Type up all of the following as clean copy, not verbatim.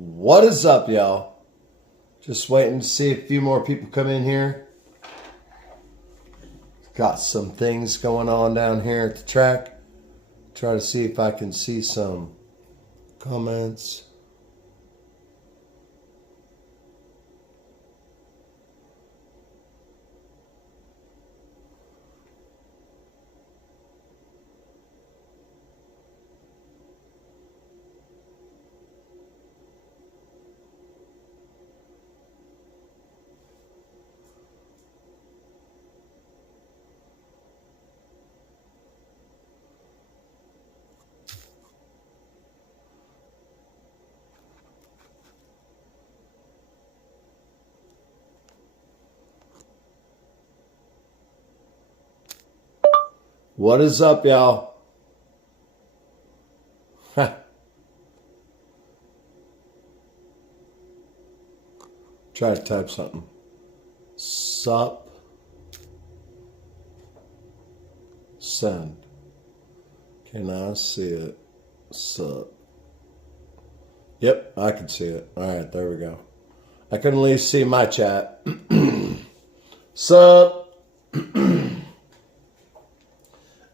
What is up, y'all? Just waiting to see a few more people come in here. Got some things going on down here at the track. Try to see if I can see some comments. What is up, y'all? Try to type something. Sup. Send. Can I see it? Sup. Yep, I can see it. All right, there we go. I couldn't at least see my chat. Sup.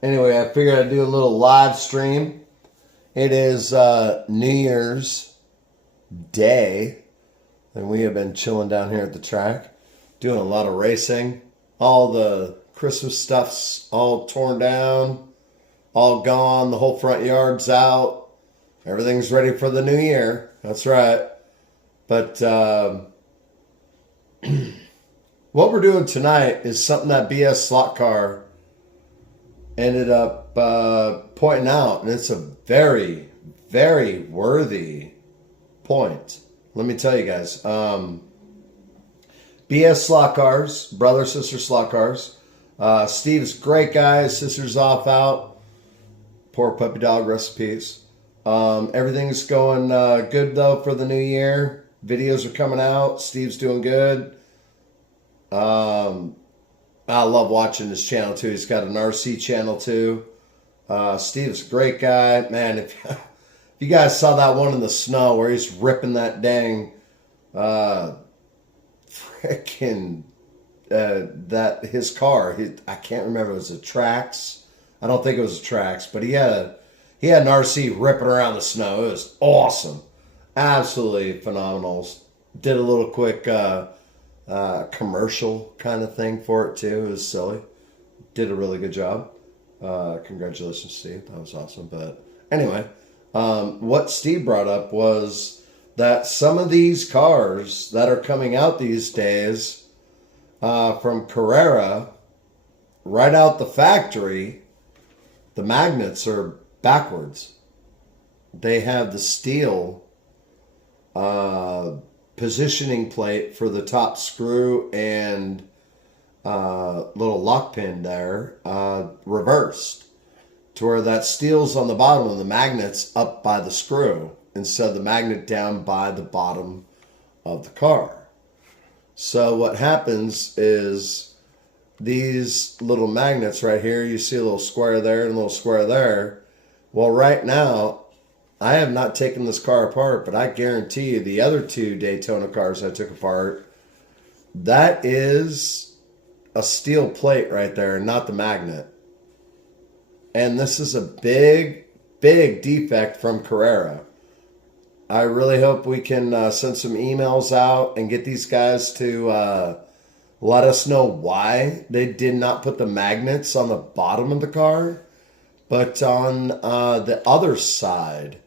Anyway, I figured I'd do a little live stream. It is New Year's Day, and we have been chilling down here at the track, doing a lot of racing. All the Christmas stuff's all torn down, all gone. The whole front yard's out. Everything's ready for the new year. That's right. But what we're doing tonight is something that BS Slot Car ended up pointing out, and it's a very, very worthy point. Let me tell you guys. BS Slot Cars, brother, sister Slot Cars. Steve's a great guy. His sister's off out. Poor puppy dog, recipes. Everything's going good, though, for the new year. Videos are coming out. Steve's doing good. I love watching his channel, too. He's got an RC channel, too. Steve's a great guy. Man, if you guys saw that one in the snow where he's ripping that dang frickin' that his car, I can't remember, it was a Trax. I don't think it was a Trax, but he had an RC ripping around the snow. It was awesome. Absolutely phenomenal. Did a little quick commercial kind of thing for it too. It was silly. Did a really good job. Congratulations, Steve. That was awesome. But anyway, what Steve brought up was that some of these cars that are coming out these days from Carrera, right out the factory, the magnets are backwards. They have the steel positioning plate for the top screw and little lock pin there reversed to where that steel's on the bottom and the magnet's up by the screw instead of the magnet down by the bottom of the car. So what happens is these little magnets right here, you see a little square there and a little square there. Well, right now, I have not taken this car apart, but I guarantee you the other two Daytona cars I took apart, that is a steel plate right there, not the magnet. And this is a big, big defect from Carrera. I really hope we can send some emails out and get these guys to let us know why they did not put the magnets on the bottom of the car, but on the other side.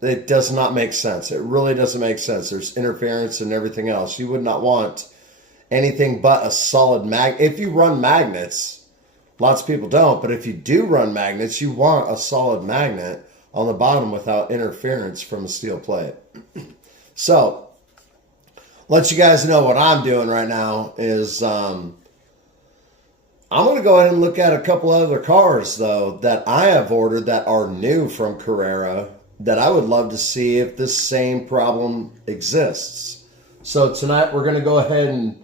It does not make sense. It really doesn't make sense. There's interference and everything else. You would not want anything but a solid magnet. If you run magnets, lots of people don't, but if you do run magnets, you want a solid magnet on the bottom without interference from a steel plate. So, let you guys know what I'm doing right now is I'm going to go ahead and look at a couple other cars, though, that I have ordered that are new from Carrera, that I would love to see if this same problem exists. So tonight we're going to go ahead and,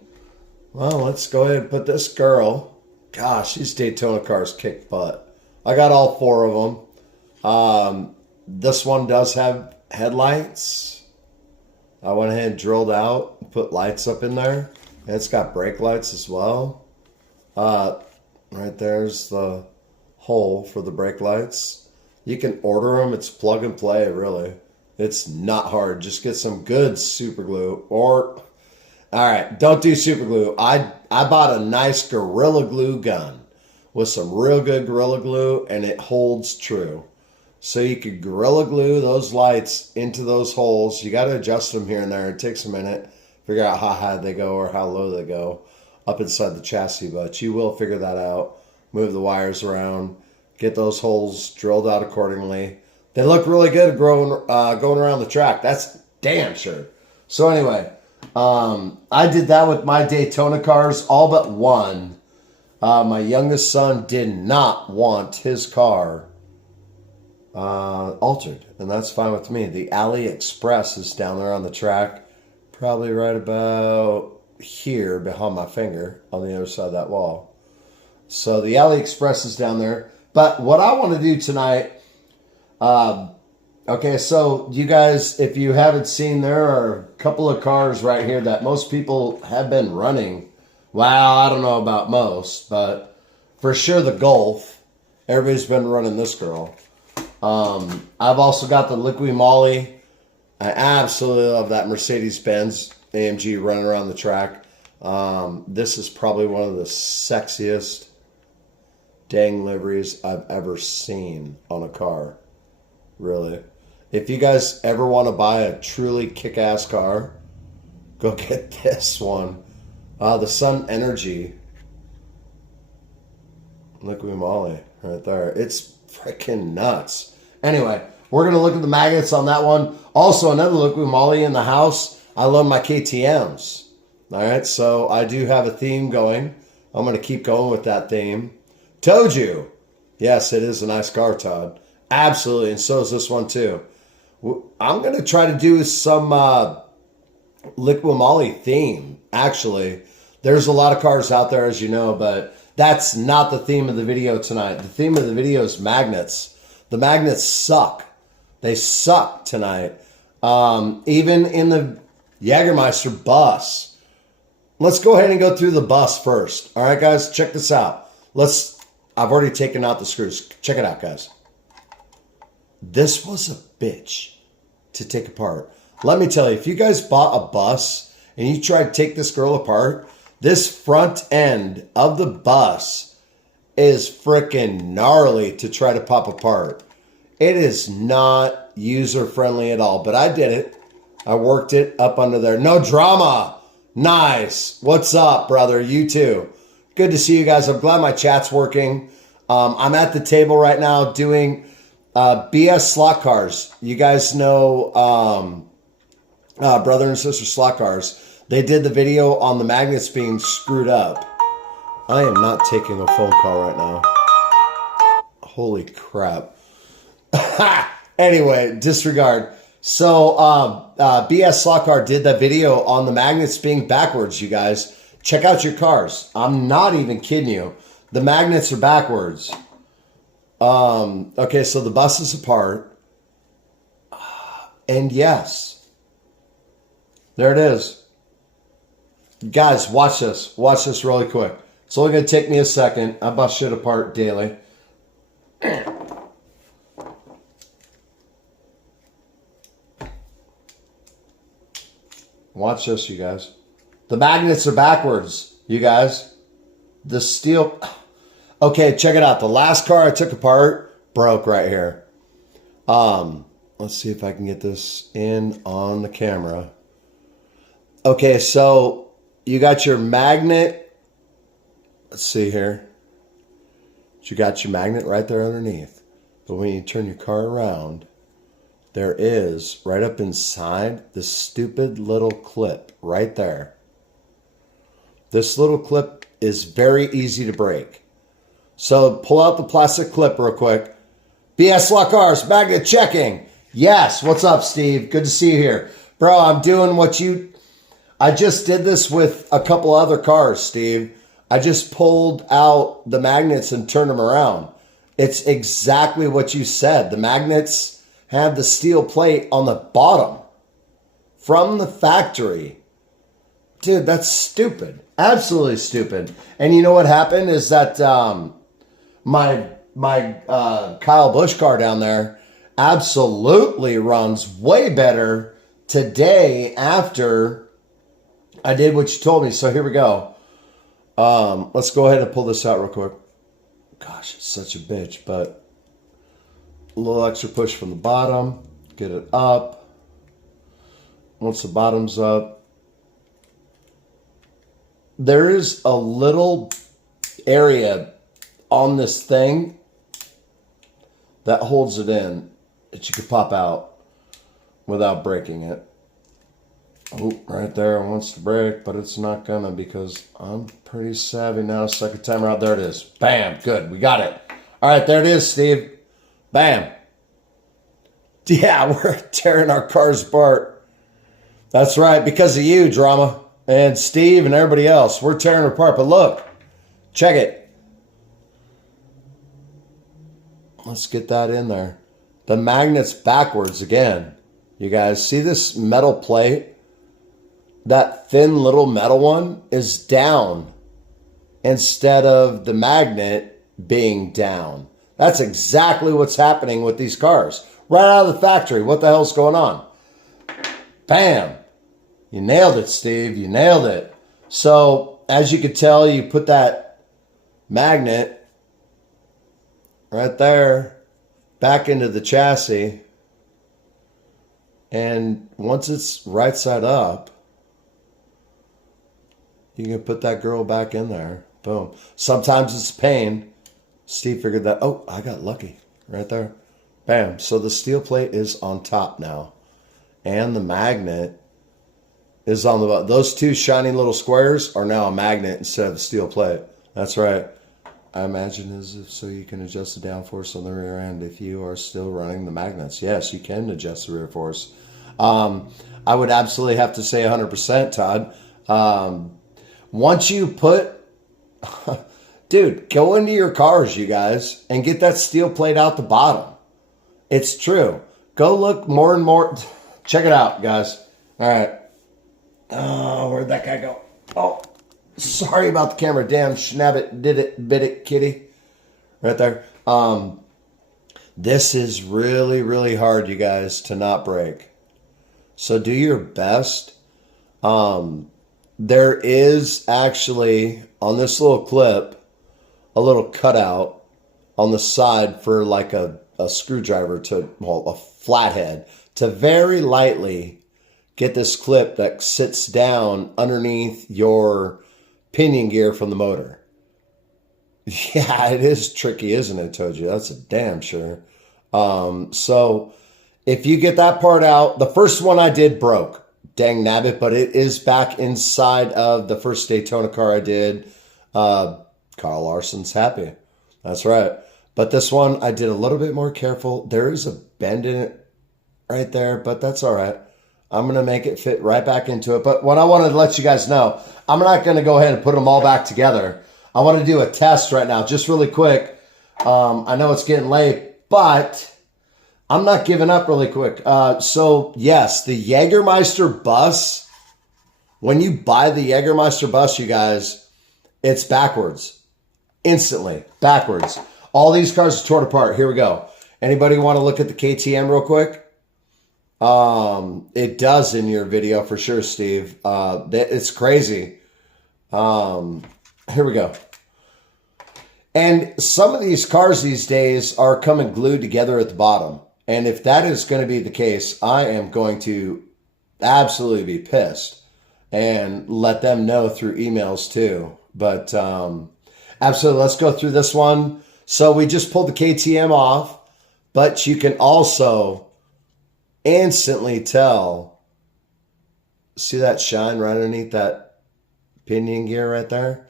well, let's go ahead and put this girl. Gosh, these Daytona cars kick butt. I got all four of them. This one does have headlights. I went ahead and drilled out, put lights up in there. And it's got brake lights as well. Right there's the hole for the brake lights. You can order them. It's plug and play, really. It's not hard. Just get some good super glue. Or, all right, don't do super glue. I bought a nice Gorilla Glue gun with some real good Gorilla Glue, and it holds true. So you could Gorilla Glue those lights into those holes. You got to adjust them here and there. It takes a minute. Figure out how high they go or how low they go up inside the chassis. But you will figure that out. Move the wires around. Get those holes drilled out accordingly. They look really good going around the track. That's damn sure. So anyway, I did that with my Daytona cars, all but one. My youngest son did not want his car altered, and that's fine with me. The AliExpress is down there on the track, probably right about here behind my finger on the other side of that wall. So the AliExpress is down there. But what I want to do tonight, okay, so you guys, if you haven't seen, there are a couple of cars right here that most people have been running. Well, I don't know about most, but for sure the Golf. Everybody's been running this girl. I've also got the Liqui Moly. I absolutely love that Mercedes-Benz AMG running around the track. This is probably one of the sexiest dang liveries I've ever seen on a car. Really. If you guys ever want to buy a truly kick-ass car, go get this one. The Sun Energy Liqui Moly right there. It's freaking nuts. Anyway, we're going to look at the magnets on that one. Also, another Liqui Moly in the house. I love my KTMs. All right, so I do have a theme going. I'm going to keep going with that theme. Told you. Yes, it is a nice car, Todd. Absolutely, and so is this one too. I'm going to try to do some Liqui Moly theme, actually. There's a lot of cars out there, as you know, but that's not the theme of the video tonight. The theme of the video is magnets. The magnets suck. They suck tonight. Even in the Jägermeister bus. Let's go ahead and go through the bus first. All right, guys, check this out. I've already taken out the screws. Check it out, guys. This was a bitch to take apart. Let me tell you, if you guys bought a bus and you tried to take this girl apart, this front end of the bus is freaking gnarly to try to pop apart. It is not user-friendly at all, but I did it. I worked it up under there. No drama. Nice. What's up, brother? You too. Good to see you guys. I'm glad my chat's working. I'm at the table right now doing BS slot cars. You guys know brother and sister slot cars. They did the video on the magnets being screwed up. I am not taking a phone call right now. Holy crap. Anyway, disregard. So BS slot car did that video on the magnets being backwards, you guys. Check out your cars. I'm not even kidding you. The magnets are backwards. Okay, so the bus is apart. And yes, there it is. Guys, watch this. Watch this really quick. It's only going to take me a second. I bust shit apart daily. Watch this, you guys. The magnets are backwards, you guys. The steel... Okay, check it out. The last car I took apart broke right here. Let's see if I can get this in on the camera. Okay, so you got your magnet. Let's see here. You got your magnet right there underneath. But when you turn your car around, there is, right up inside, this stupid little clip right there. This little clip is very easy to break. So pull out the plastic clip real quick. BS Slot Cars, magnet checking. Yes, what's up, Steve? Good to see you here. Bro, I'm doing what you... I just did this with a couple other cars, Steve. I just pulled out the magnets and turned them around. It's exactly what you said. The magnets have the steel plate on the bottom from the factory. Dude, that's stupid. Absolutely stupid. And you know what happened is that my Kyle Busch car down there absolutely runs way better today after I did what you told me. So here we go. Let's go ahead and pull this out real quick. Gosh, it's such a bitch, but a little extra push from the bottom. Get it up. Once the bottom's up, there is a little area on this thing that holds it in that you could pop out without breaking it. Oh, right there, it wants to break, but it's not gonna because I'm pretty savvy now. Second time around, there it is. Bam, good, we got it. All right, there it is, Steve. Bam. Yeah, we're tearing our cars apart. That's right, because of you, Drama, and Steve and everybody else. We're tearing it apart, but look, check it. Let's get that in there. The magnet's backwards again. You guys see this metal plate? That thin little metal one is down instead of the magnet being down. That's exactly what's happening with these cars. Right out of the factory. What the hell's going on? Bam. You nailed it, Steve. You nailed it. So, as you can tell, you put that magnet right there back into the chassis. And once it's right side up, you can put that girl back in there. Boom. Sometimes it's a pain. Steve figured that. Oh, I got lucky right there. Bam. So the steel plate is on top now. And the magnet is on the bottom. Those two shiny little squares are now a magnet instead of a steel plate. That's right. I imagine as if so you can adjust the downforce on the rear end if you are still running the magnets. Yes, you can adjust the rear force. I would absolutely have to say 100%, Todd. Once you put, dude, go into your cars, you guys, and get that steel plate out the bottom. It's true. Go look more and more. Check it out, guys. All right. Oh, where'd that guy go? Oh, sorry about the camera. Damn, schnabbit, did it, bit it, kitty. Right there. This is really, really hard, you guys, to not break. So do your best. There is actually, on this little clip, a little cutout on the side for like a screwdriver to, well, a flathead, to very lightly get this clip that sits down underneath your pinion gear from the motor. Yeah, it is tricky, isn't it, Toji? That's a damn sure. So if you get that part out, the first one I did broke. Dang nabbit, but it is back inside of the first Daytona car I did. Carl Larson's happy. That's right. But this one, I did a little bit more careful. There is a bend in it right there, but that's all right. I'm going to make it fit right back into it. But what I wanted to let you guys know, I'm not going to go ahead and put them all back together. I want to do a test right now, just really quick. I know it's getting late, but I'm not giving up really quick. So, yes, the Jägermeister bus, when you buy the Jägermeister bus, you guys, it's backwards. Instantly, backwards. All these cars are torn apart. Here we go. Anybody want to look at the KTM real quick? It does in your video for sure, Steve. It's crazy. Here we go. And some of these cars these days are coming glued together at the bottom. And if that is going to be the case, I am going to absolutely be pissed and let them know through emails too. But absolutely, let's go through this one. So we just pulled the KTM off, but you can also instantly tell. See that shine right underneath that pinion gear right there?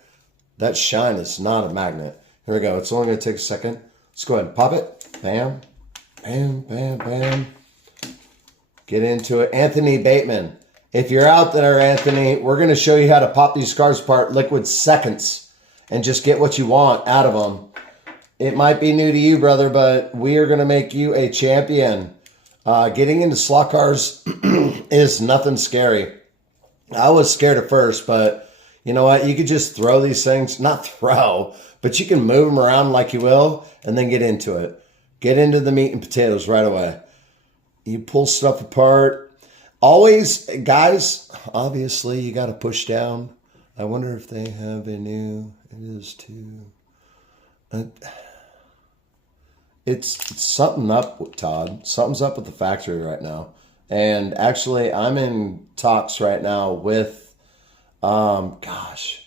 That shine is not a magnet. Here we go. It's only going to take a second. Let's go ahead and pop it. Bam. Bam, bam, bam. Get into it. Anthony Bateman. If you're out there, Anthony, we're going to show you how to pop these cars apart liquid seconds and just get what you want out of them. It might be new to you, brother, but we are going to make you a champion. Getting into slot cars is nothing scary. I was scared at first, but you know what? You could just throw these things, not throw, but you can move them around like you will and then get into it. Get into the meat and potatoes right away. You pull stuff apart. Always, guys, obviously you got to push down. I wonder if they have a new, it is too. It's something up with Todd. Something's up with the factory right now. And actually, I'm in talks right now with, gosh,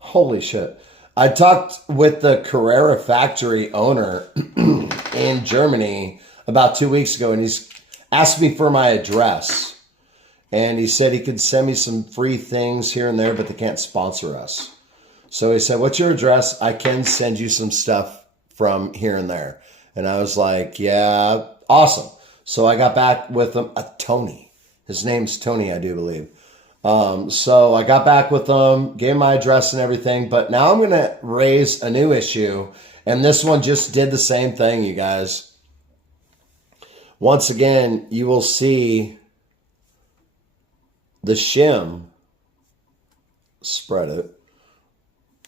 holy shit. I talked with the Carrera factory owner in Germany about 2 weeks ago, and he's asked me for my address. And he said he could send me some free things here and there, but they can't sponsor us. So he said, what's your address? I can send you some stuff from here and there. And I was like, yeah, awesome. So I got back with him, Tony. His name's Tony, I do believe. So I got back with him, gave him my address and everything. But now I'm going to raise a new issue. And this one just did the same thing, you guys. Once again, you will see the shim, spread it.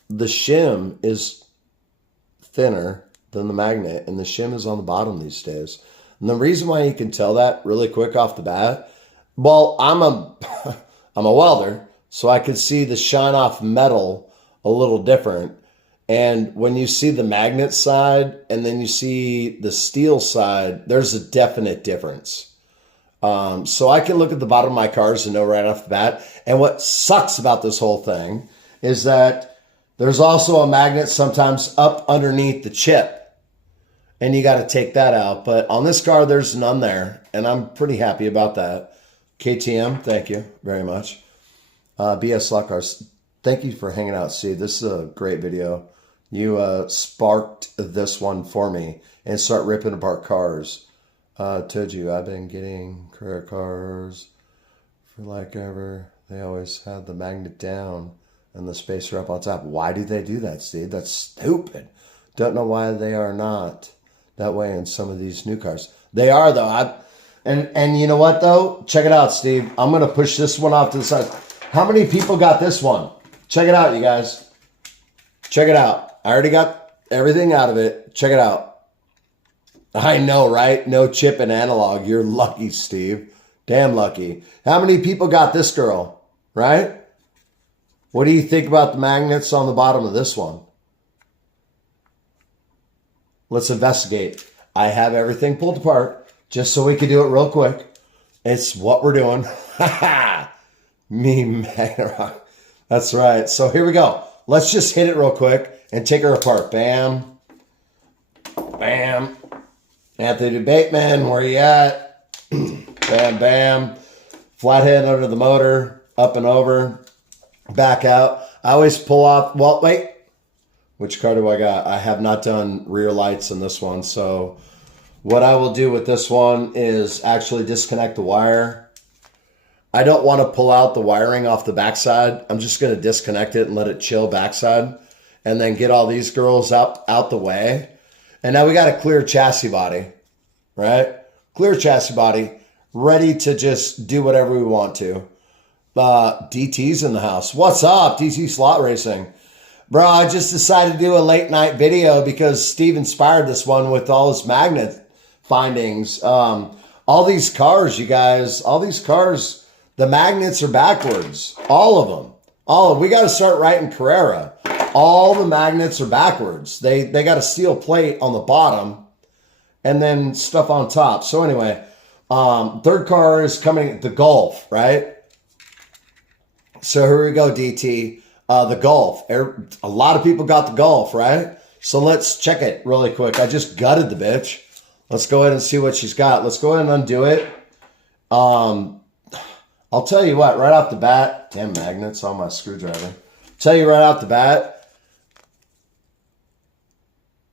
The shim is thinner than the magnet, and the shim is on the bottom these days. And the reason why you can tell that really quick off the bat, well, I'm a welder, so I could see the shine off metal a little different. And when you see the magnet side and then you see the steel side, there's a definite difference. So I can look at the bottom of my cars and know right off the bat. And what sucks about this whole thing is that there's also a magnet sometimes up underneath the chip, and you got to take that out. But on this car, there's none there, and I'm pretty happy about that. KTM, thank you very much. BS Slot Cars, thank you for hanging out, Steve. This is a great video. You sparked this one for me and start ripping apart cars. Told you, I've been getting Carrera cars for like ever. They always had the magnet down and the spacer up on top. Why do they do that, Steve? That's stupid. Don't know why they are not that way in some of these new cars. They are, though. And you know what, though? Check it out, Steve. I'm going to push this one off to the side. How many people got this one? Check it out, you guys. Check it out. I already got everything out of it. Check it out. I know, right? No chip and analog. You're lucky, Steve. Damn lucky. How many people got this girl, right? What do you think about the magnets on the bottom of this one? Let's investigate. I have everything pulled apart just so we can do it real quick. It's what we're doing. Me, Magnet Rock. That's right. So here we go. Let's just hit it real quick and take her apart. Bam. Bam. Anthony Bateman, where you at? Bam, bam. Flathead under the motor, up and over, back out. I always pull off, well, wait. Which car do I got? I have not done rear lights in this one. So what I will do with this one is actually disconnect the wire. I don't want to pull out the wiring off the backside. I'm just going to disconnect it and let it chill backside. And then get all these girls out the way. And now we got a clear chassis body, right? Clear chassis body, ready to just do whatever we want to. DT's in the house. What's up, DT Slot Racing? Bro, I just decided to do a late night video because Steve inspired this one with all his magnet findings. All these cars, you guys, all these cars, the magnets are backwards. All of them. We got to start writing Carrera. All the magnets are backwards. They got a steel plate on the bottom and then stuff on top. So anyway, third car is coming, the Golf, right? So here we go, DT. The Golf. A lot of people got the Golf, right? So let's check it really quick. I just gutted the bitch. Let's go ahead and see what she's got. Let's go ahead and undo it. I'll tell you what, right off the bat, damn magnets on my screwdriver. Tell you right off the bat,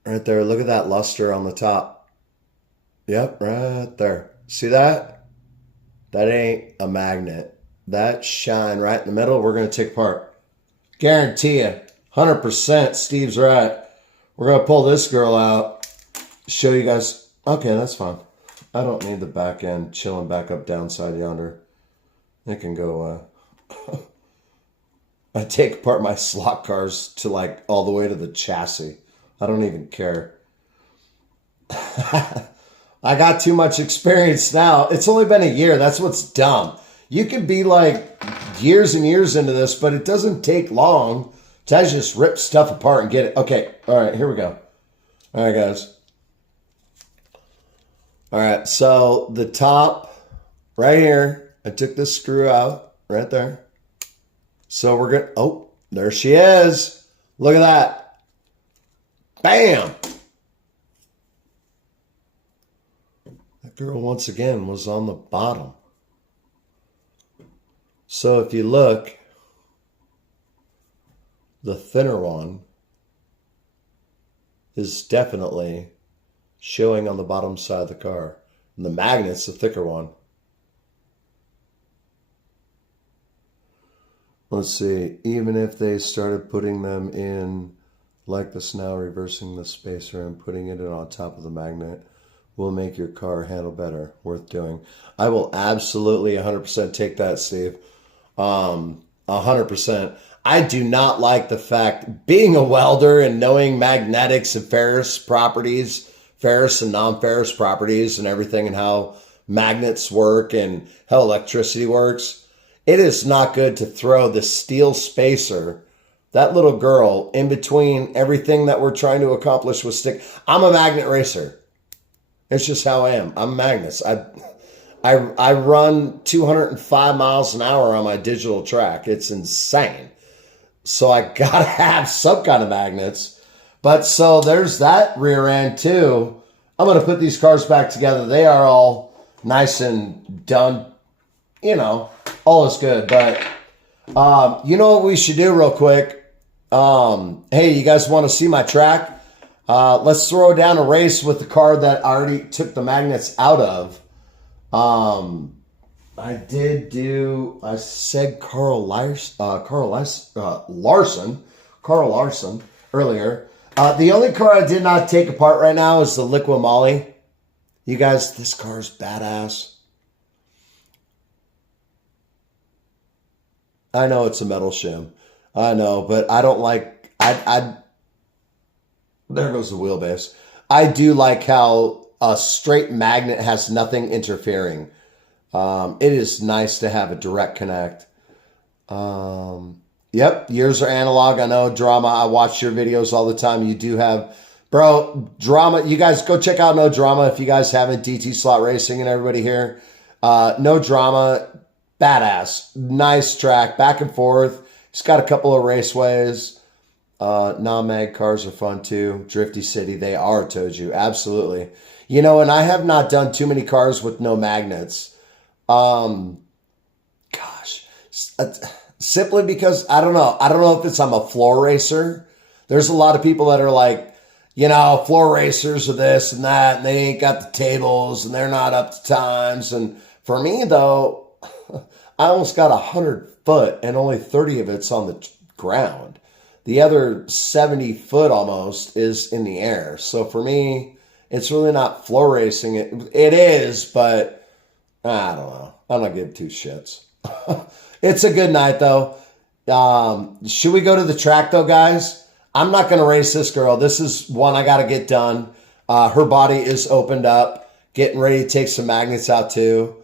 right there, look at that luster on the top. Yep, right there. See that? That ain't a magnet. That shine right in the middle, we're going to take apart. Guarantee you, 100%, Steve's right. We're going to pull this girl out, show you guys. Okay, that's fine. I don't need the back end chilling back up downside yonder. It can go, I take apart my slot cars to like all the way to the chassis. I don't even care. I got too much experience now. It's only been a year. That's what's dumb. You could be like years and years into this, but it doesn't take long to just rip stuff apart and get it. Okay. All right. Here we go. All right, guys. All right. So the top right here, I took this screw out right there. So we're going to, oh, there she is. Look at that. Bam. That girl, once again, was on the bottom. So if you look, the thinner one is definitely showing on the bottom side of the car. And the magnet's the thicker one. Let's see, even if they started putting them in like this now, reversing the spacer and putting it on top of the magnet will make your car handle better. Worth doing. I will absolutely 100% take that, Steve. 100%. I do not like the fact, being a welder and knowing magnetics and ferrous properties, ferrous and non-ferrous properties and everything, and how magnets work and how electricity works, it is not good to throw the steel spacer, that little girl, in between everything that we're trying to accomplish with stick. I'm a magnet racer. It's just how I am. I'm magnets. I run 205 miles an hour on my digital track. It's insane. So I gotta have some kind of magnets. But so there's that rear end too. I'm gonna put these cars back together. They are all nice and done. You know, all is good. But you know what we should do real quick? Hey, you guys want to see my track? Let's throw down a race with the car that I already took the magnets out of. I said Carl Larson earlier. The only car I did not take apart right now is the Liqui Moly. You guys, this car's badass. I know it's a metal shim. I know, but I don't like, there goes the wheelbase. I do like how a straight magnet has nothing interfering. It is nice to have a direct connect. Yep, yours are analog. I know, Drama. I watch your videos all the time. You do have, bro, Drama. You guys go check out No Drama if you guys haven't. DT Slot Racing and everybody here. No Drama, badass. Nice track, back and forth. It's got a couple of raceways. Non-mag cars are fun too. Drifty City, they are, Toju. Absolutely. You know, and I have not done too many cars with no magnets. Simply because I don't know. I don't know if I'm a floor racer. There's a lot of people that are like, you know, floor racers are this and that, and they ain't got the tables and they're not up to times. And for me though, I almost got 100 foot and only 30 of it's on the ground. The other 70 foot almost is in the air. So for me, it's really not floor racing. It is, but I don't know. I don't give two shits. It's a good night though. Should we go to the track though, guys? I'm not going to race this girl. This is one I got to get done. Her body is opened up, getting ready to take some magnets out too.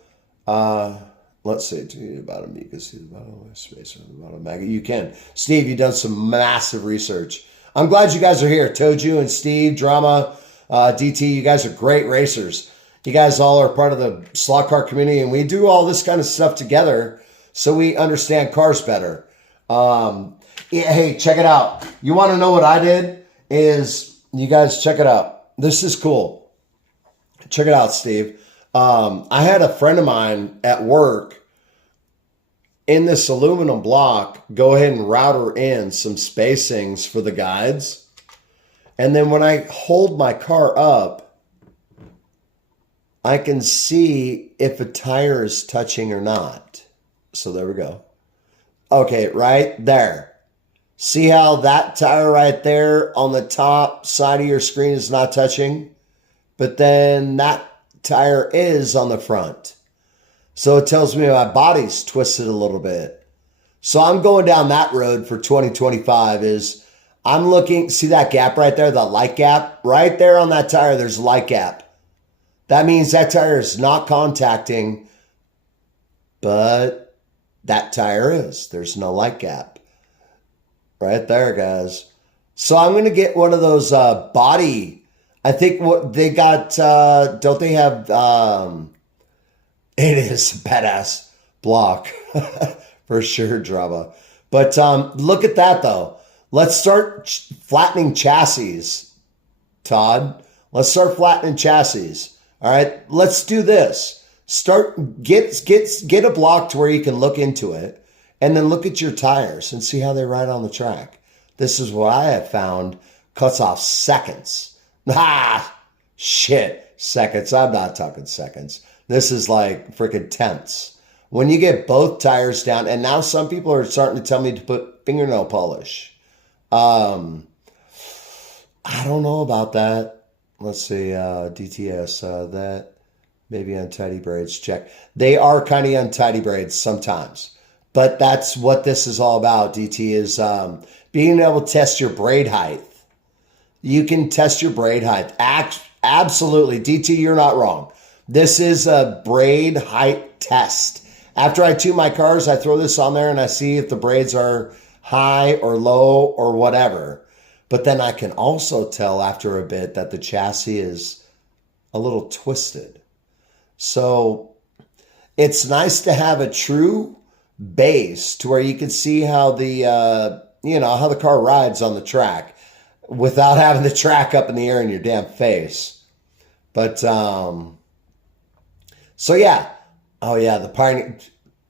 Let's see, about you can see the bottom of space on the bottom magnet. You can. Steve, you've done some massive research. I'm glad you guys are here. Toju and Steve, Drama, DT, you guys are great racers. You guys all are part of the slot car community, and we do all this kind of stuff together so we understand cars better. Hey, check it out. You want to know what I did? You guys check it out. This is cool. Check it out, Steve. I had a friend of mine at work in this aluminum block go ahead and router in some spacings for the guides. And then when I hold my car up, I can see if a tire is touching or not. So there we go. Okay, right there. See how that tire right there on the top side of your screen is not touching? But then that tire is on the front. So it tells me my body's twisted a little bit. So I'm going down that road for 2025 is I'm looking, see that gap right there, the light gap? Right there on that tire, there's a light gap. That means that tire is not contacting, but that tire is. There's no light gap. Right there, guys. So I'm going to get one of those body, I think what they got, don't they have, it is a badass block for sure, drama. But look at that though. Let's start flattening chassis, Todd. Let's start flattening chassis. All right, let's do this. Get a block to where you can look into it and then look at your tires and see how they ride on the track. This is what I have found cuts off seconds. Shit, seconds. I'm not talking seconds. This is like freaking tenths. When you get both tires down, and now some people are starting to tell me to put fingernail polish. I don't know about that. Let's see, DTS, that maybe untidy braids, check. They are kind of untidy braids sometimes, but that's what this is all about, DT, is being able to test your braid height. You can test your braid height. Absolutely, DT, you're not wrong. This is a braid height test. After I tune my cars, I throw this on there and I see if the braids are high or low or whatever. But then I can also tell after a bit that the chassis is a little twisted. So it's nice to have a true base to where you can see how the, how the car rides on the track without having the track up in the air in your damn face. But, so yeah. Oh yeah, the Pioneer.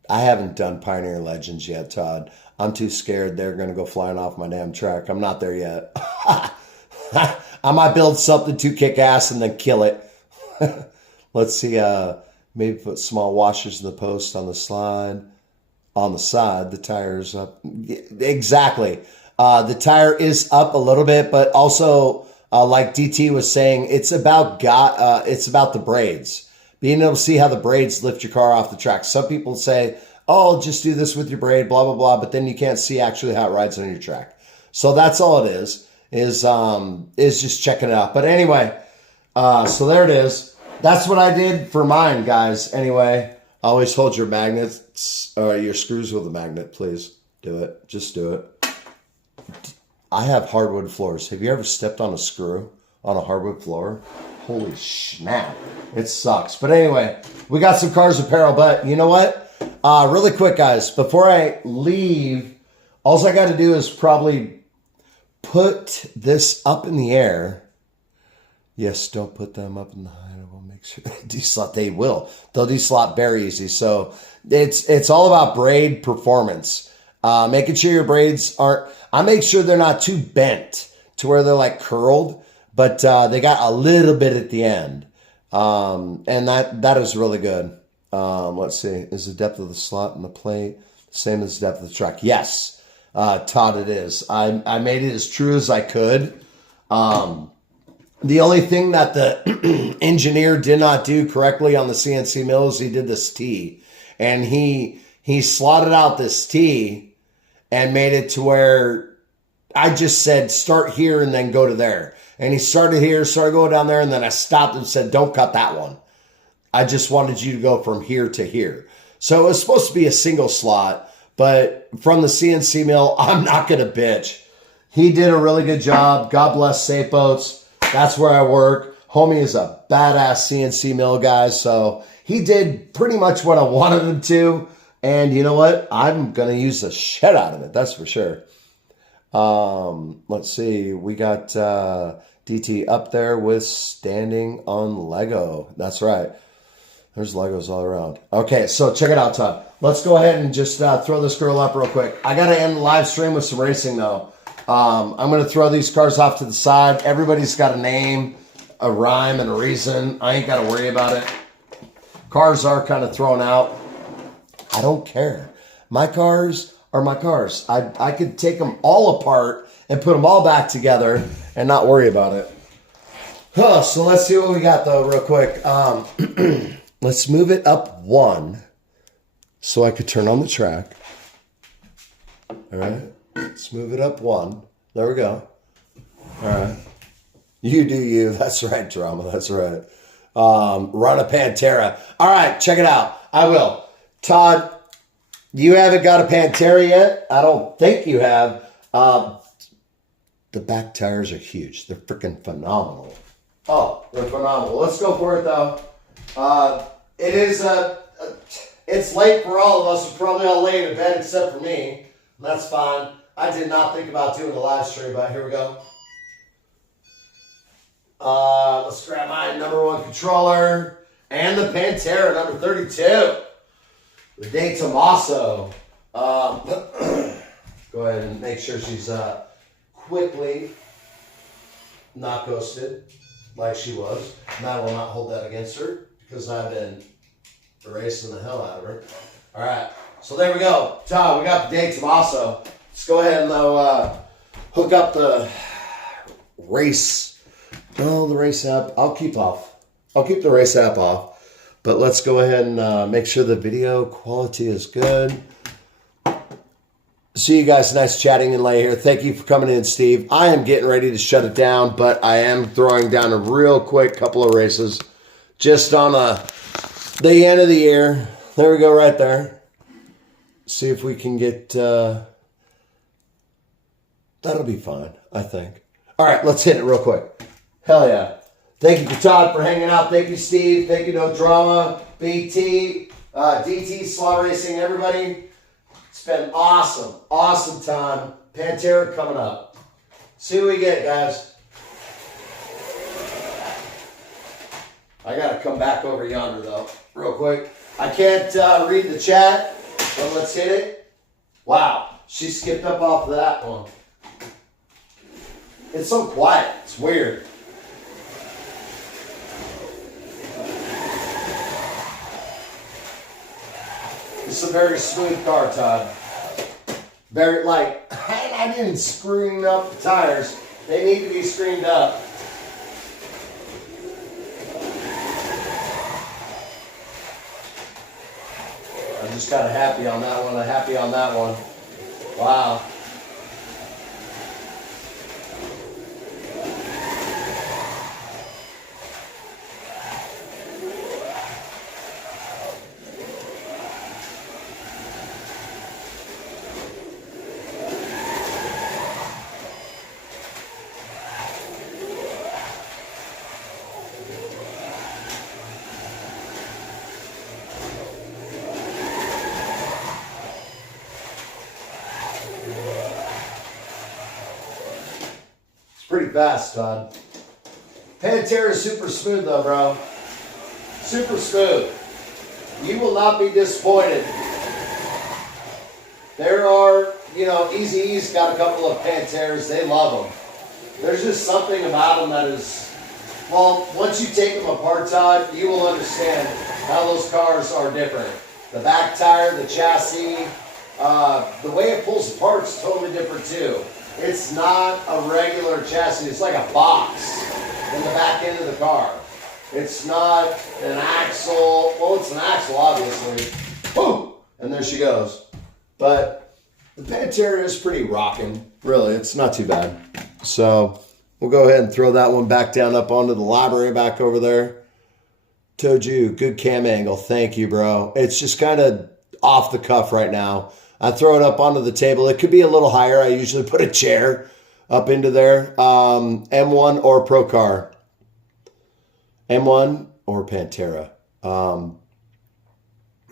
I haven't done Pioneer Legends yet, Todd. I'm too scared they're going to go flying off my damn track. I'm not there yet. I might build something to kick ass and then kill it. Let's see. Maybe put small washers in the post on the slide. On the side, the tire's up. Exactly. The tire is up a little bit, but also, like DT was saying, it's about the braids. Being able to see how the braids lift your car off the track. Some people say, oh, just do this with your braid, blah, blah, blah. But then you can't see actually how it rides on your track. So that's all it is just checking it out. But anyway, so there it is. That's what I did for mine, guys. Anyway, always hold your magnets or your screws with a magnet, please. Do it. Just do it. I have hardwood floors. Have you ever stepped on a screw on a hardwood floor? Holy snap. It sucks. But anyway, we got some Cars Apparel. But you know what? Really quick, guys, before I leave, all I got to do is probably put this up in the air. Yes, don't put them up in the high. We'll make sure they deslot. They will. They'll deslot very easy. So it's all about braid performance. Making sure your braids aren't. I make sure they're not too bent to where they're like curled, but they got a little bit at the end, and that is really good. Let's see. Is the depth of the slot in the plate the same as the depth of the track? Yes, Todd, it is. I made it as true as I could. The only thing that the engineer did not do correctly on the CNC mill is he did this T. And he slotted out this T and made it to where I just said, start here and then go to there. And he started here, started going down there, and then I stopped and said, don't cut that one. I just wanted you to go from here to here. So it was supposed to be a single slot, but from the CNC mill, I'm not going to bitch. He did a really good job. God bless Safe Boats. That's where I work. Homie is a badass CNC mill guy, so he did pretty much what I wanted him to. And you know what? I'm going to use the shit out of it. That's for sure. Let's see. We got DT up there with standing on Lego. That's right. There's Legos all around. Okay, so check it out, Todd. Let's go ahead and just throw this girl up real quick. I got to end the live stream with some racing, though. I'm going to throw these cars off to the side. Everybody's got a name, a rhyme, and a reason. I ain't got to worry about it. Cars are kind of thrown out. I don't care. My cars are my cars. I could take them all apart and put them all back together and not worry about it. Huh, so let's see what we got though real quick. Let's move it up one so I could turn on the track. All right. Let's move it up one. There we go. All right. You do you. That's right, drama. That's right. Run a Pantera. All right, check it out. I will. Todd, you haven't got a Pantera yet? I don't think you have. The back tires are huge. They're freaking phenomenal. Oh, they're phenomenal. Let's go for it, though. It is it's late for all of us. We're probably all laying in bed except for me. That's fine. I did not think about doing a live stream, but here we go. Let's grab my number 1 controller and the Pantera number 32. The De Tomaso. Go ahead and make sure she's quickly not ghosted like she was. And I will not hold that against her because I've been erasing the hell out of her. All right, so there we go. Todd, we got the De Tomaso. Let's go ahead and hook up the race. Oh, the race app. I'll keep the race app off. But let's go ahead and make sure the video quality is good. See you guys. Nice chatting and lay here. Thank you for coming in, Steve. I am getting ready to shut it down, but I am throwing down a real quick couple of races just on the end of the year. There we go right there. See if we can get... that'll be fine, I think. All right, let's hit it real quick. Hell yeah. Thank you for Todd for hanging out. Thank you, Steve. Thank you, No Drama, BT, DT, Slaughter Racing, everybody. It's been awesome. Awesome time. Pantera coming up. See what we get, guys. I got to come back over yonder, though, real quick. I can't read the chat, but let's hit it. Wow. She skipped up off of that one. It's so quiet. It's weird. It's a very smooth car, Todd. Very light. I didn't screen up the tires. They need to be screened up. I'm just kind of happy on that one. I'm happy on that one. Wow. Pretty fast, Todd. Pantera is super smooth though, bro. Super smooth. You will not be disappointed. There are, Eazy-E's got a couple of Panteras. They love them. There's just something about them that is, well, once you take them apart, Todd, you will understand how those cars are different. The back tire, the chassis, the way it pulls apart is totally different too. It's not a regular chassis. It's like a box in the back end of the car. It's not an axle. Well, it's an axle, obviously. Boom! And there she goes. But the Pantera is pretty rocking. Really, it's not too bad. So we'll go ahead and throw that one back down up onto the library back over there. Toju, good cam angle. Thank you, bro. It's just kind of off the cuff right now. I throw it up onto the table. It could be a little higher. I usually put a chair up into there. M1 or Pro Car. M1 or Pantera.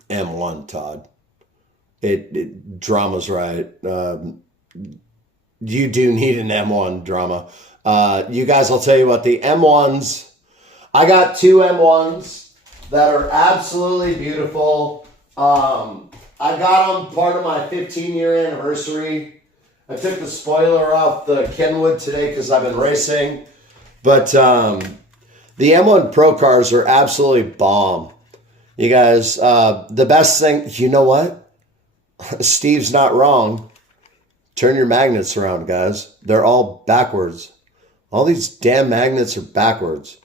M1, Todd. Drama's right. You do need an M1, Drama. You guys, I'll tell you what, the M1s, I got 2 M1s that are absolutely beautiful. I got them part of my 15-year anniversary. I took the spoiler off the Kenwood today because I've been racing. But the M1 Pro cars are absolutely bomb. You guys, the best thing, you know what? Steve's not wrong. Turn your magnets around, guys. They're all backwards. All these damn magnets are backwards.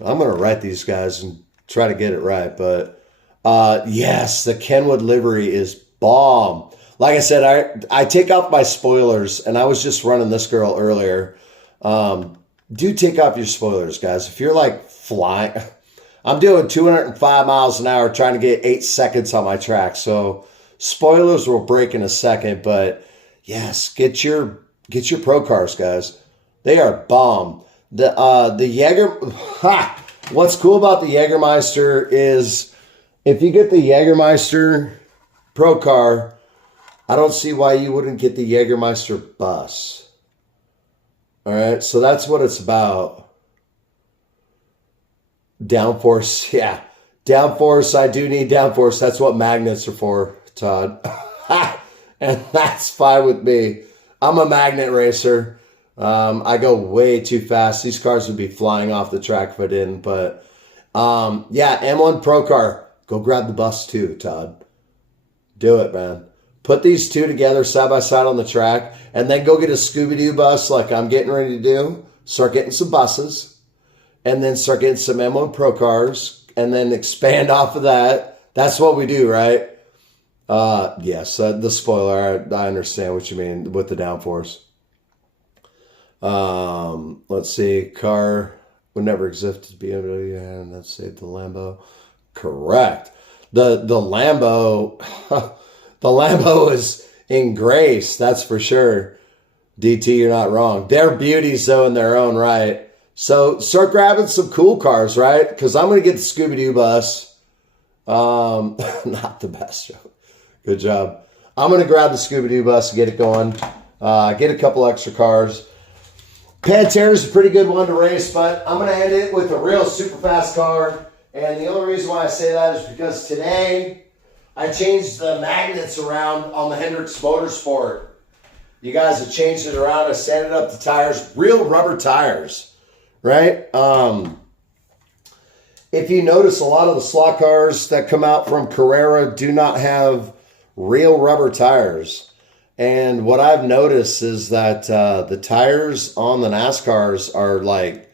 I'm going to write these guys and try to get it right. But yes, the Kenwood livery is bomb. Like I said, I take off my spoilers, and I was just running this girl earlier. Do take off your spoilers, guys. If you're like flying, I'm doing 205 miles an hour trying to get 8 seconds on my track. So spoilers will break in a second, but yes, get your pro cars, guys. They are bomb. The Jaeger, what's cool about the Jägermeister is if you get the Jägermeister pro car, I don't see why you wouldn't get the Jägermeister bus. All right, so that's what it's about. Downforce, yeah. Downforce, I do need downforce. That's what magnets are for, Todd. And that's fine with me. I'm a magnet racer. I go way too fast. These cars would be flying off the track if I didn't. But, yeah, M1 Pro Car. Go grab the bus too, Todd. Do it, man. Put these two together side by side on the track, and then go get a Scooby-Doo bus like I'm getting ready to do. Start getting some buses, and then start getting some M1 Pro Cars, and then expand off of that. That's what we do, right? Yes, the spoiler, I understand what you mean with the downforce. Let's see, car would never exist to BMW, and let's say the Lambo. Correct. The Lambo, the Lambo is in grace, that's for sure. DT, you're not wrong. They're beauties, though, in their own right. So start grabbing some cool cars, right? Because I'm going to get the Scooby-Doo bus. Not the best joke. Good job. I'm going to grab the Scooby-Doo bus and get it going. Get a couple extra cars. Pantera is a pretty good one to race, but I'm going to end it with a real super fast car. And the only reason why I say that is because today I changed the magnets around on the Hendrix Motorsport. You guys have changed it around. I sanded up the tires, real rubber tires, right? If you notice, a lot of the slot cars that come out from Carrera do not have real rubber tires. And what I've noticed is that the tires on the NASCARs are like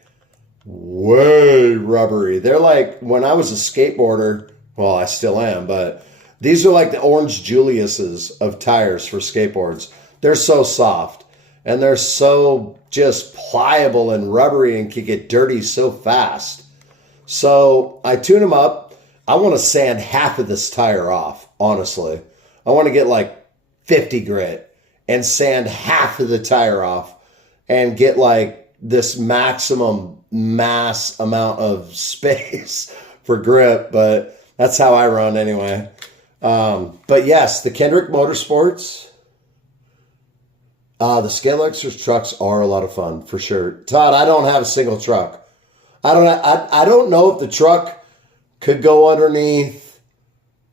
way rubbery. They're like, when I was a skateboarder, well, I still am, but these are like the Orange Julius's of tires for skateboards. They're so soft, and they're so just pliable and rubbery and can get dirty so fast. So I tune them up. I want to sand half of this tire off, honestly. I want to get like 50 grit and sand half of the tire off and get like this maximum mass amount of space for grip. But that's how I run anyway. But yes, the Kendrick Motorsports, the Scale Xers trucks are a lot of fun for sure. Todd, I don't have a single truck. I don't know if the truck could go underneath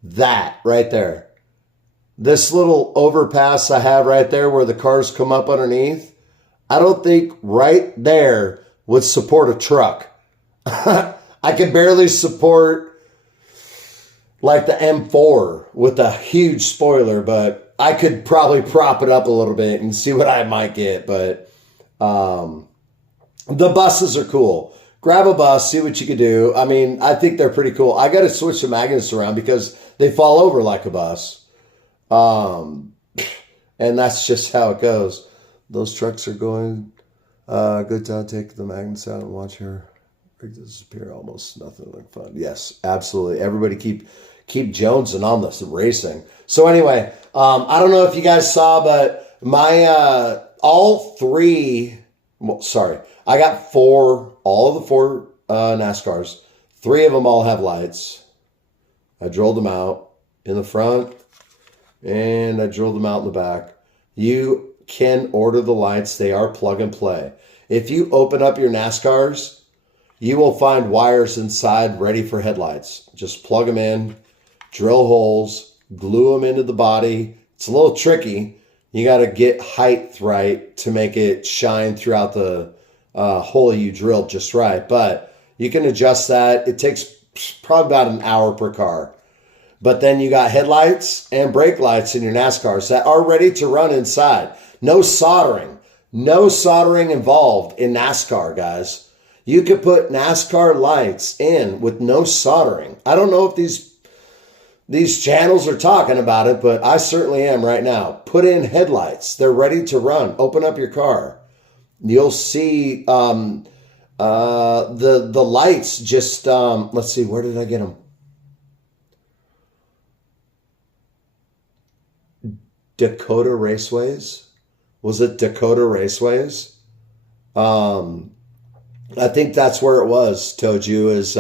that right there. This little overpass I have right there where the cars come up underneath, I don't think right there would support a truck. I could barely support like the M4 with a huge spoiler, but I could probably prop it up a little bit and see what I might get. But the buses are cool. Grab a bus, see what you can do. I mean, I think they're pretty cool. I got to switch the magnets around because they fall over like a bus. And that's just how it goes. Those trucks are going. Good time. Take the magnets out and watch her disappear. Almost nothing like fun. Yes, absolutely. Everybody keep jonesing on this racing. So anyway, I don't know if you guys saw, but my all three. Well, sorry, I got all of the four NASCARs. 3 of them all have lights. I drilled them out in the front, and I drilled them out in the back. You can order the lights. They are plug and play. If you open up your NASCARs, you will find wires inside ready for headlights. Just plug them in, drill holes, glue them into the body. It's a little tricky. You got to get height right to make it shine throughout the hole you drilled just right. But you can adjust that. It takes probably about an hour per car. But then you got headlights and brake lights in your NASCARs that are ready to run inside. No soldering. No soldering involved in NASCAR, guys. You could put NASCAR lights in with no soldering. I don't know if these channels are talking about it, but I certainly am right now. Put in headlights. They're ready to run. Open up your car. You'll see the lights just, let's see, where did I get them? Dakota Raceways? Was it Dakota Raceways? I think that's where it was, Toju, is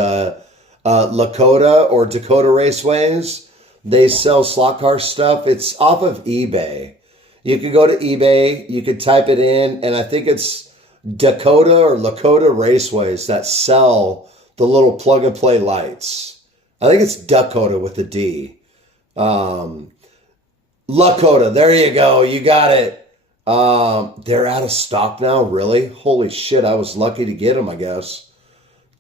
Lakota or Dakota Raceways. They sell slot car stuff. It's off of eBay. You could go to eBay, you could type it in, and I think it's Dakota or Lakota Raceways that sell the little plug and play lights. I think it's Dakota with a D. Lakota, there you go. You got it. They're out of stock now, really? Holy shit, I was lucky to get them, I guess.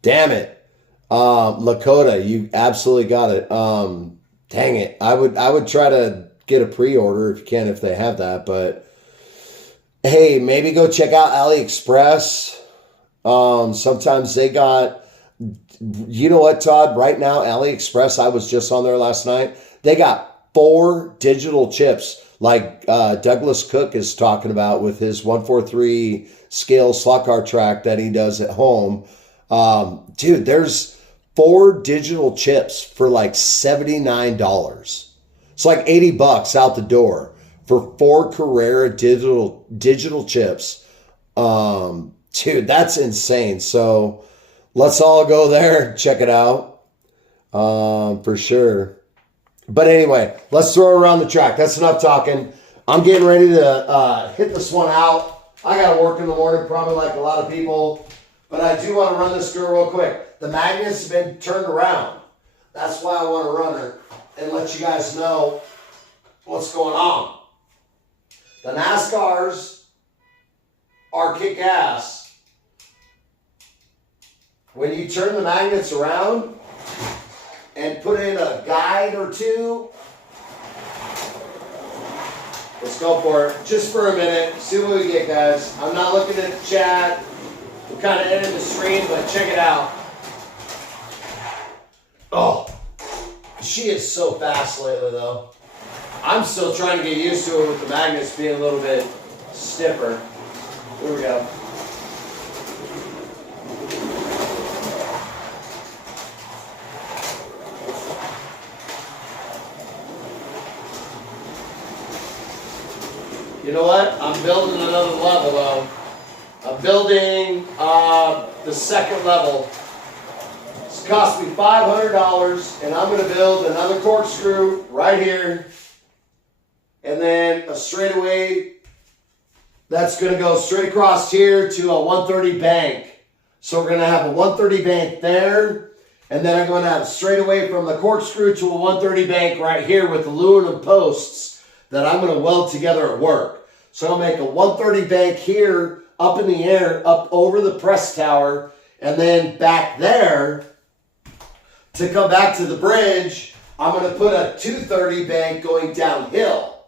Damn it. Lakota, you absolutely got it. Dang it. I would try to get a pre-order if you can, if they have that, but hey, maybe go check out AliExpress. Sometimes they got, you know what, Todd? Right now, AliExpress, I was just on there last night. They got 4 digital chips like Douglas Cook is talking about with his 143 scale slot car track that he does at home. Dude, there's 4 digital chips for like $79. It's like $80 out the door for 4 Carrera digital chips. Dude, that's insane. So let's all go there and check it out for sure. But anyway, let's throw it around the track. That's enough talking. I'm getting ready to hit this one out. I got to work in the morning, probably like a lot of people. But I do want to run this girl real quick. The magnets have been turned around. That's why I want to run her and let you guys know what's going on. The NASCARs are kick-ass. When you turn the magnets around and put in a guide or two, let's go for it. Just for a minute, see what we get, guys. I'm not looking at the chat. We're kind of ending the stream, but check it out. Oh, she is so fast lately, though. I'm still trying to get used to it with the magnets being a little bit stiffer. Here we go. You know what? I'm building another level, though. I'm building the second level. It's cost me $500, and I'm going to build another corkscrew right here, and then a straightaway that's going to go straight across here to a 130 bank. So we're going to have a 130 bank there, and then I'm going to have straightaway from the corkscrew to a 130 bank right here with aluminum posts that I'm going to weld together at work. So I'll make a 130 bank here, up in the air, up over the press tower, and then back there, to come back to the bridge, I'm going to put a 230 bank going downhill.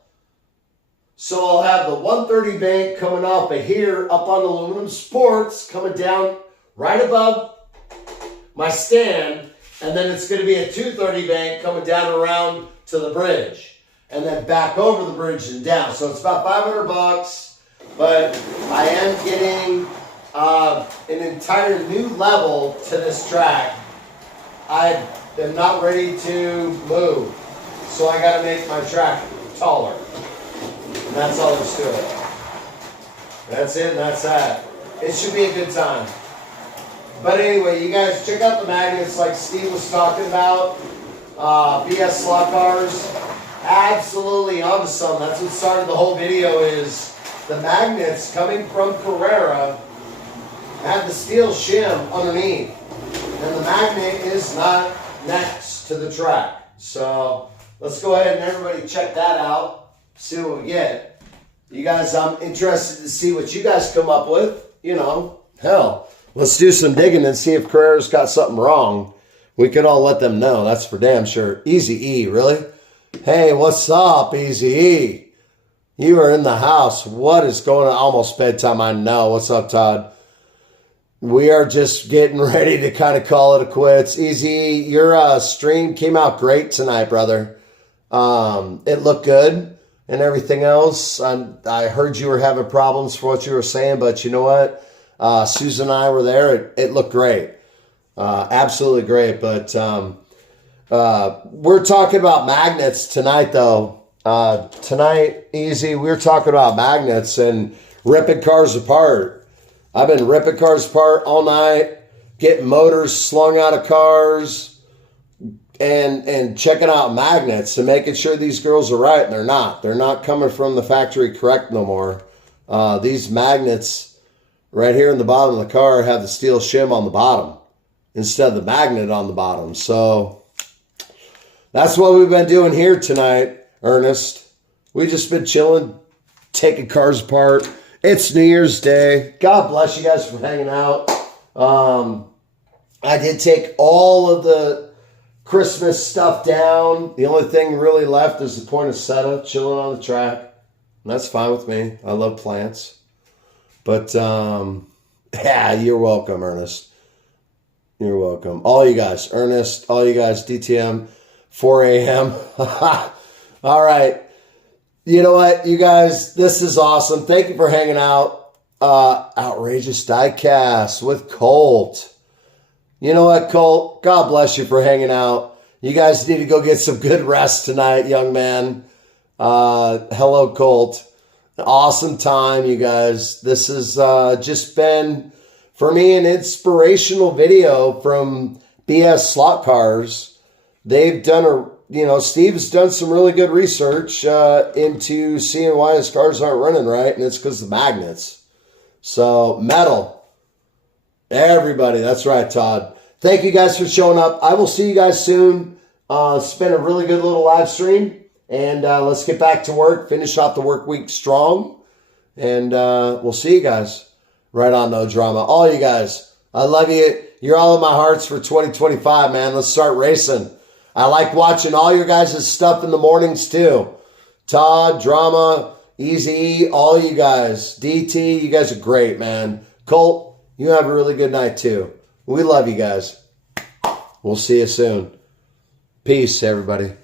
So I'll have the 130 bank coming off of here, up on the aluminum supports, coming down right above my stand, and then it's going to be a 230 bank coming down around to the bridge, and then back over the bridge and down. So it's about $500, but I am getting an entire new level to this track. I am not ready to move, so I got to make my track taller. And that's all there's to it. That's it, and that's that. It should be a good time. But anyway, you guys check out the magnets like Steve was talking about. BS slot cars. Absolutely onto something. That's what started the whole video, is the magnets coming from Carrera had the steel shim underneath. And the magnet is not next to the track. So let's go ahead and everybody check that out. See what we get. You guys, I'm interested to see what you guys come up with. You know, hell, let's do some digging and see if Carrera's got something wrong. We could all let them know. That's for damn sure. Easy E, really? Hey, what's up, Easy E? You are in the house. What is going on? Almost bedtime, I know. What's up, Todd? We are just getting ready to kind of call it a quits. Easy, your stream came out great tonight, brother. It looked good and everything else. I heard you were having problems for what you were saying, but you know what? Susan and I were there. It looked great. Absolutely great. But we're talking about magnets tonight, though. Tonight, Easy, we're talking about magnets and ripping cars apart. I've been ripping cars apart all night, getting motors slung out of cars, and checking out magnets and making sure these girls are right, and they're not. They're not coming from the factory correct no more. These magnets right here in the bottom of the car have the steel shim on the bottom instead of the magnet on the bottom. So that's what we've been doing here tonight. Ernest, we just been chilling, taking cars apart. It's New Year's Day. God bless you guys for hanging out. I did take all of the Christmas stuff down. The only thing really left is the poinsettia chilling on the track. And that's fine with me. I love plants. But, yeah, you're welcome, Ernest. You're welcome. All you guys, Ernest, all you guys, DTM, 4 a.m. All right. You know what, you guys, this is awesome. Thank you for hanging out. Outrageous Diecast with Colt. You know what, Colt? God bless you for hanging out. You guys need to go get some good rest tonight, young man. Hello, Colt. Awesome time, you guys. This has just been, for me, an inspirational video from BS Slot Cars. They've done Steve's done some really good research into seeing why his cars aren't running right, and it's because of the magnets. So, metal. Everybody, that's right, Todd. Thank you guys for showing up. I will see you guys soon. It's been a really good little live stream, and let's get back to work, finish off the work week strong, and we'll see you guys. Right on, no drama. All you guys, I love you. You're all in my hearts for 2025, man. Let's start racing. I like watching all your guys' stuff in the mornings too. Todd, Drama, Easy, all you guys. DT, you guys are great, man. Colt, you have a really good night too. We love you guys. We'll see you soon. Peace, everybody.